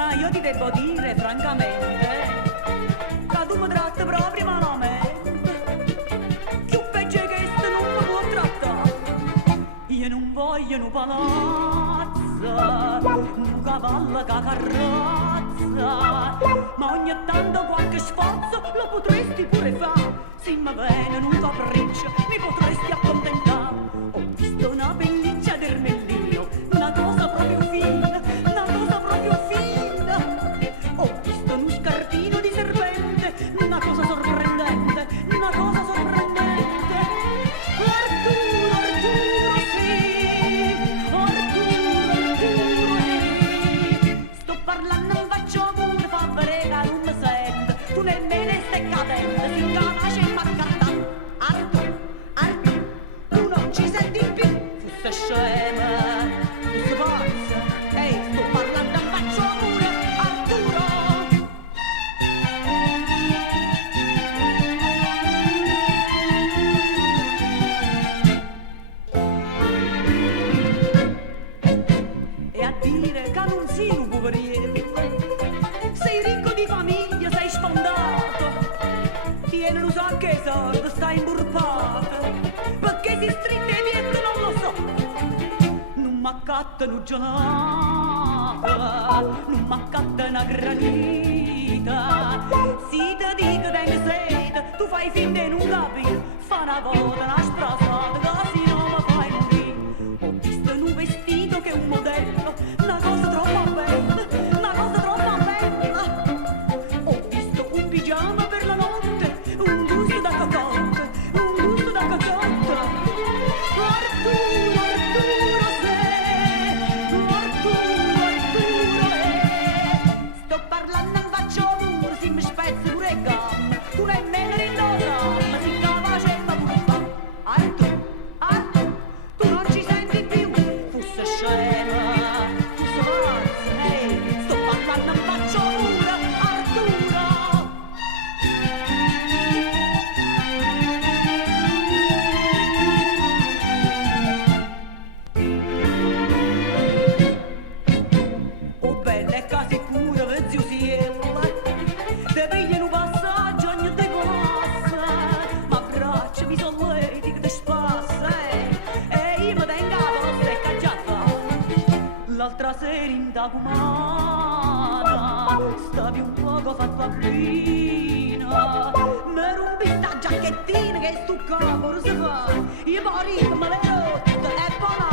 Ma io ti devo dire francamente che tu mi tratti proprio malamente. Più peggio che questo non mi può trattare. Io non voglio un palazzo, un cavallo che carrozza, ma ogni tanto qualche sforzo lo potresti pure fare. Se mi viene un capriccio mi potresti accontentare. Ho visto una pelliccia d'ermellino, una cosa proprio fina, una cosa proprio fina. Ho visto uno scarpino di serpente, una cosa sorprendente, una cosa sorprendente. Arturo, Arturo, sì, Arturo, sì. Sto parlando, non faccio pure favore, non mi sente, tu nemmeno stai cadendo, si capace e m'accatta. Arturo, Arturo, tu non ci senti più, fosse scema, fosse pazza. Ehi, sto parlando, non faccio pure, Arturo. E a dire che non sei un poveriello, sei ricco di famiglia, sei sfondato, tieni un sacco di soldi, stai imburpato, perché si stritte i piedi non lo so. Non m'accattano gelata, non m'accattano granita. Si ti dico tengo sete, tu fai finta di non capire, fa una volta una sprasata, così non mi fai morire. Ho visto un vestito che è un modello, una cosa troppo bella, una cosa troppo bella. Ho visto un pigiama per la notte, un gusto da cocotte, un gusto da cocotte. Arturo, Arturo, Arturo, Arturo, sto parlando, non faccio pure, si mi spezzi pure il gamma, tu nemmeno rindosa, ma si capace e ma pure fa. Arturo, Arturo, tu non ci senti più, fosse scema, fosse pazza, sto parlando, non faccio pure, Arturo. Oh bella e casi pure per zio Siella, te pigliano un passaggio ogni te passa, ma abbraccia mi solleti che te spassa, e io mi tengo a posto e caggiata. L'altra sera in Tacumana stavi un poco fatto a pina, mi rompi sta giacchettina che stu capo non si fa, io poi me l'hai rotta e poi